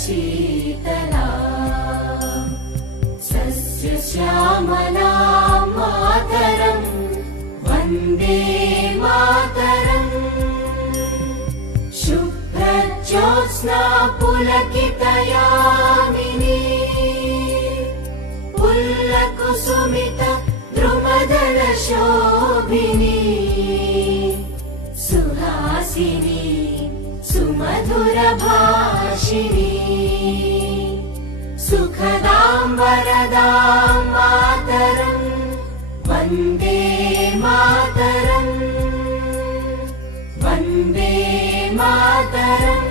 Sheetla सस्यश्यामला Mataram Vande Mataram शुभ्रज्योत्स्ना पुलकितयामिनी पुल्लकुसुमित द्रुमदलशोभिनी Suhasini सुमधुरभाषिणी सुखदां वरदां Mataram Vande Mataram Vande Mataram.